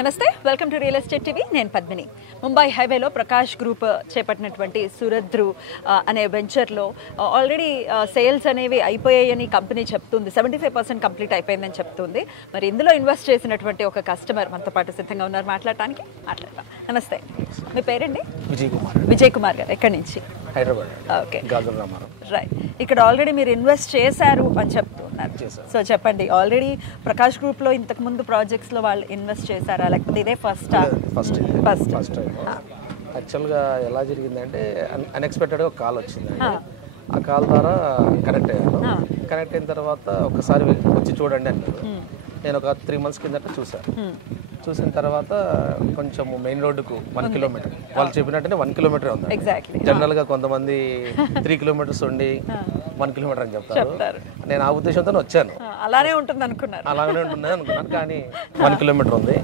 నమస్తే welcome to real estate TV నేను పద్మిని. ముంబై హైవేలో ప్రకాష్ గ్రూప్ చేపట్టినటువంటి సురద్రు అనే వెంచర్లో ఆల్రెడీ సేల్స్ అనేవి అయిపోయాయని కంపెనీ చెప్తుంది. 75% కంప్లీట్ అయిపోయిందని చెప్తుంది. మరి ఇందులో ఇన్వెస్ట్ చేసినటువంటి ఒక కస్టమర్ మనతో పాటు సిద్ధంగా ఉన్నారు మాట్లాడటానికి. మాట్లాడతాం. నమస్తే, మీ పేరండి? విజయ్ కుమార్ గారు. ఎక్కడి నుంచి? హైదరాబాద్. Okay, right. ఇక్కడ ఆల్రెడీ మీరు ఇన్వెస్ట్ చేశారు అని చెప్తున్నారు. సో చెప్పండి, ఆల్రెడీ ప్రకాష్ గ్రూప్ లో ఇంతకు ముందు ప్రాజెక్ట్స్ లో వాళ్ళు ఇన్వెస్ట్ చేశారా, లేకపోతే ఇదే ఫస్ట్ యాక్చువల్గా ఎలా జరిగిందంటే అన్ఎక్స్పెక్టెడ్గా ఒక కాల్ వచ్చింది. ఆ కాల్ ద్వారా కనెక్ట్ అయ్యాను. కనెక్ట్ అయిన తర్వాత ఒకసారి వచ్చి చూడండి అన్నారు. నేను ఒక 3 months కిందట చూసిన తర్వాత కొంచెం మెయిన్ రోడ్డుకు 1 kilometer, వాళ్ళు చెప్పినట్టునే 1 kilometer ఉంది. జనరల్గా కొంతమంది 3 kilometers ఉండి 1 kilometer అని చెప్తారు. నేను ఆ ఉద్దేశంతో వచ్చాను. అలానే ఉంటుంది అనుకున్నాను, కానీ 1 kilometer ఉంది.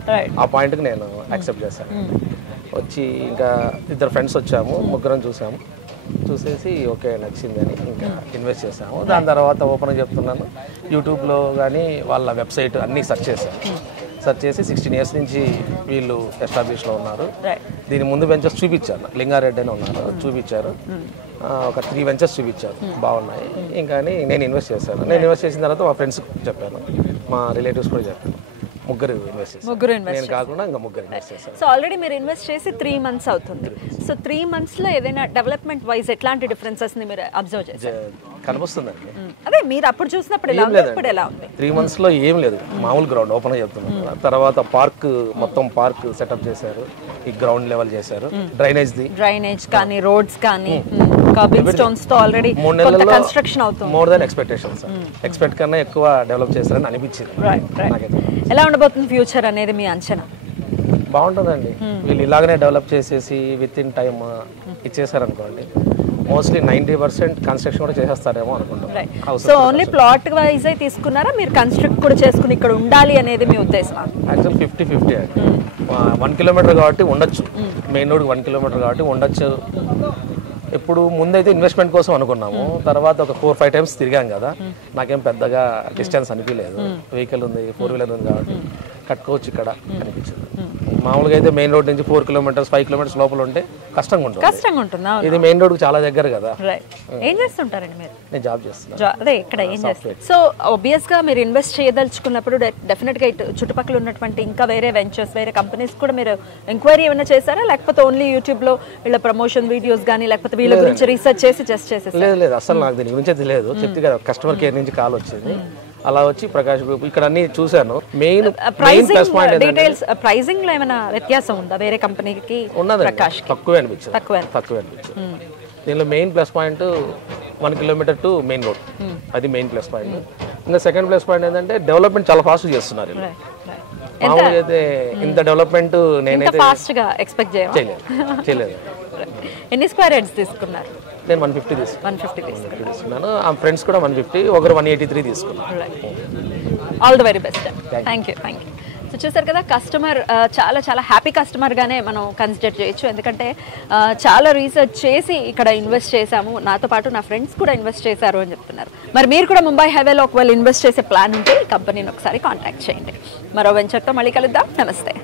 ఆ పాయింట్కి నేను యాక్సెప్ట్ చేశాను. వచ్చి ఇంకా 2 friends వచ్చాము, 3 చూసాము. చూసేసి ఓకే నచ్చిందని ఇంకా ఇన్వెస్ట్ చేసాము. దాని తర్వాత ఓపెన్గా చెప్తున్నాను, యూట్యూబ్లో కానీ వాళ్ళ వెబ్సైట్ అన్నీ సెర్చ్ చేసి 16 years నుంచి వీళ్ళు ఎస్టాబ్లిష్లో ఉన్నారు. దీని ముందు వెంచర్స్ చూపించారు, లింగారెడ్డి అని ఉన్నారు, చూపించారు. ఒక 3 వెంచర్స్ చూపించారు, బాగున్నాయి. ఇంకా నేను ఇన్వెస్ట్ చేశాను. నేను ఇన్వెస్ట్ చేసిన తర్వాత మా ఫ్రెండ్స్ చెప్పాను, మా రిలేటివ్స్ కూడా చెప్పాను. ముగ్గురు ఇన్వెస్ట్ నేను కాకుండా ఇంకా ముగ్గురు ఇన్వెస్ట్ చేశాను. సో ఆల్రెడీ మీరు ఇన్వెస్ట్ చేసి 3 months అవుతుంది. సో 3 monthsలో ఏదైనా డెవలప్మెంట్ వైజ్ ఎట్లాంటి డిఫరెన్సెస్ ని మీరు అబ్జర్వ్ చేశారు? కనిపిస్తుందండి. అదే మీరు అప్పుడు చూసినప్పుడు ఇప్పుడు ఎలా ఉంది? 3 monthsలో ఏం లేదు, మామూలు గ్రౌండ్ ఓపెన్ చెప్తున్నాను. తర్వాత పార్క్ మొత్తం పార్క్ సెటప్ చేశారు, ఈ గ్రౌండ్ లెవెల్ చేశారు. డ్రైనేజ్ కానీ రోడ్స్ కానీ కర్బింగ్ స్టోన్స్ తో ఆల్రెడీ 3 నెలల్లో కన్స్ట్రక్షన్ అవుతుంది. మోర్ దెన్ ఎక్స్పెక్టేషన్స్, ఎక్స్పెక్ట్ కన్నా ఎక్కువ డెవలప్ చేస్తారని అనిపించింది. ఎలా ఉండబోతుంది ఫ్యూచర్ అనేది మీ అంచనా? బాగుంటుందండి. వీళ్ళు ఇలాగనే డెవలప్ చేసేసి విత్ ఇన్ టైమ్ ఇచ్చేసారనుకోండి, మోస్ట్లీ 90% కన్స్ట్రక్షన్ కూడా చేసేస్తారేమో అనుకుంటున్నాను. సో ఓన్లీ ప్లాట్ వైజ్ తీసుకున్నారా, మీరు కన్స్ట్రక్ట్ కూడా చేసుకుని ఇక్కడ ఉండాలి అనేది మీ ఉద్దేశం? యాక్చువల్ 50-50 అండి. 1 kilometer కాబట్టి ఉండొచ్చు, మెయిన్ రోడ్ 1 kilometer కాబట్టి ఉండొచ్చు. ఇప్పుడు ముందైతే ఇన్వెస్ట్మెంట్ కోసం అనుకున్నాము, తర్వాత ఒక 4-5 times తిరిగాం కదా, నాకేం పెద్దగా డిస్టెన్స్ అనిపించలేదు. వెహికల్ ఉంది, 4-wheeler ఉంది కాబట్టి కట్టుకోవచ్చు ఇక్కడ అనిపించింది. మామూలుగా అయితే మెయిన్ రోడ్ నుంచి 4 kilometers 5 kilometers లోపల ఉంటే కష్టంగా ఉంటుంది. ఇది మెయిన్ రోడ్ చాలా దగ్గర కదా. ఏం చేస్తుంటారండి మీరు? నేను జాబ్ చేస్తున్నాను. అదే ఇక్కడ ఏం చేస్తారు? సో ఆబ్వియస్ గా మీరు ఇన్వెస్ట్ చేయదలుచుకున్నప్పుడు డెఫినెట్ గా చుట్టుపక్కల ఉన్నటువంటి ఇంకా వేరే వెంచర్స్, వేరే కంపెనీస్ కూడా మీరు ఎంక్వైరీ ఏమైనా చేశారా, లేకపోతే ఓన్లీ యూట్యూబ్ లో వీళ్ళ ప్రమోషన్ వీడియోస్ కానీ లేకపోతే వీళ్ళ గురించి రీసెర్చ్ చేసి జస్ట్ చేసేసారు? లేదు, అసలు నాకు దీని గురించి తెలియదు. చెప్తే కదా కస్టమర్ కేర్ నుంచి కాల్ వచ్చింది, అలా వచ్చి ప్రకాష్ గ్రూప్ ఇక్కడ అన్ని చూశాను. Main plus point details pricing లో ఏమైనా వ్యత్యాసం ఉందా వేరే కంపెనీకి? ఉన్నది, తక్కువే అనిపించింది. దీనిలో main plus point 1 kilometer to main road, అది మెయిన్ ప్లస్ పాయింట్. ఇంకా సెకండ్ ప్లస్ పాయింట్ ఏంటంటే డెవలప్మెంట్ చాలా ఫాస్ట్ చేస్తున్నారు. మామూలుగా అయితే ఇంత డెవలప్మెంట్ నేనైతే ఎక్స్పెక్ట్ చేయలేదు. ఎన్ని స్క్వేర్ యార్డ్స్ తీసుకున్నారు? నేను 150 తీసుకున్నాను. ఆ ఫ్రెండ్స్ కూడా 150, ఒకరు 183 తీసుకున్నారు. All the very best. Thank you. So చూసారు కదా, కస్టమర్ చాలా హ్యాపీ కస్టమర్గానే మనం కన్సిడర్ చేయొచ్చు. ఎందుకంటే చాలా రీసెర్చ్ చేసి ఇక్కడ ఇన్వెస్ట్ చేశాము, నాతో పాటు నా ఫ్రెండ్స్ కూడా ఇన్వెస్ట్ చేశారు అని చెప్తున్నారు. మరి మీరు కూడా ముంబై హైవేలో ఒకవేళ ఇన్వెస్ట్ చేసే ప్లాన్ ఉంటే ఈ కంపెనీని ఒకసారి కాంటాక్ట్ చేయండి. మరో వెంచర్తో మళ్ళీ కలుద్దాం. నమస్తే.